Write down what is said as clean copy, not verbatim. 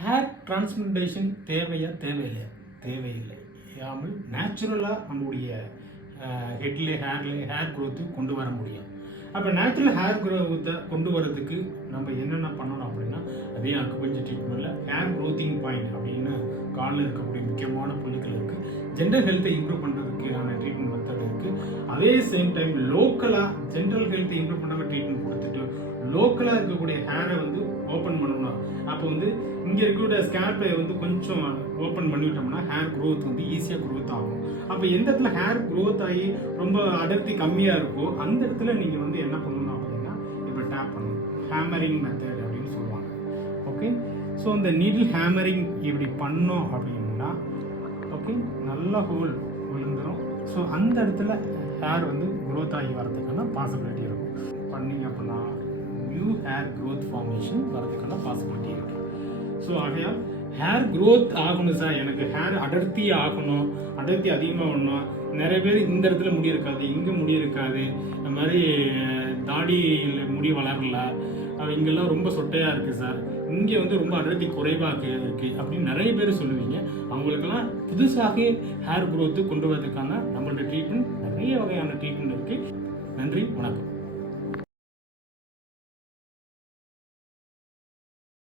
Hair transplantation தேவையா தேவையில்லை யாமல் நேச்சுரலாக நம்மளுடைய ஹேர் க்ரோத்து கொண்டு வர முடியும். அப்போ நேச்சுரல் ஹேர் க்ரோத்தை கொண்டு வரதுக்கு நம்ம என்னென்ன பண்ணணும் அப்படின்னா, அதே அக்குபஞ்சர் ட்ரீட்மெண்ட்டில் ஹேர் க்ரோத்திங் பாயிண்ட் அப்படின்னு காலில் இருக்கக்கூடிய முக்கியமான புள்ளிகள் இருக்குது. ஜென்ரல் ஹெல்த்தை இம்ப்ரூவ் பண்ணுறதுக்கான ட்ரீட்மெண்ட் மெத்தட் இருக்குது. அதே சேம் டைம் லோக்கலாக ஜென்ரல் ஹெல்த்தை இம்ப்ரூவ் பண்ணுற ட்ரீட்மெண்ட் கொடுத்துட்டு லோக்கலாக இருக்கக்கூடிய ஹேரை ஓப்பன் பண்ணணும். அப்போ இங்கே இருக்கக்கூடிய ஸ்கேல்பை கொஞ்சம் ஓப்பன் பண்ணிவிட்டோம்னா ஹேர் க்ரோத் ஈஸியாக க்ரோத் ஆகும். அப்போ எந்த இடத்துல ஹேர் க்ரோத் ஆகி ரொம்ப அடர்த்தி கம்மியாக இருக்கோ அந்த இடத்துல நீங்கள் என்ன பண்ணணும் அப்படின்னா, இப்போ டேப் பண்ணணும். ஹேமரிங் மெத்தட் அப்படின்னு சொல்லுவாங்க. ஓகே, ஸோ இந்த நீடில் ஹேமரிங் இப்படி பண்ணோம் அப்படின்னா ஓகே நல்ல ஹோல் விழுந்துடும். ஸோ அந்த இடத்துல ஹேர் க்ரோத் ஆகி வரதுக்கான பாசிபிலிட்டி இருக்கும். பண்ணிங்க அப்படின்னா நியூ ஹேர் க்ரோத் ஃபார்மேஷன் வரதுக்கான பாசிபிலிட்டி இருக்குது. ஸோ ஆகையால் ஹேர் க்ரோத் ஆகணும் சார், எனக்கு ஹேர் அடர்த்தி ஆகணும், அடர்த்தி அதிகமாக ஆகணும். நிறைய பேர் இந்த இடத்துல முடி இருக்காது, இங்கே முடி இருக்காது, இந்த மாதிரி தாடியில் முடி வளரல, இங்கெல்லாம் ரொம்ப சொட்டையாக இருக்குது சார், இங்கே ரொம்ப அடர்த்தி குறைவாக இருக்குது அப்படின்னு நிறைய பேர் சொல்லுவீங்க. அவங்களுக்கெல்லாம் புதுசாக ஹேர் க்ரோத்து கொண்டு வரதுக்கான நம்மளோட ட்ரீட்மெண்ட் நிறைய வகையான ட்ரீட்மெண்ட் இருக்குது. நன்றி, வணக்கம்.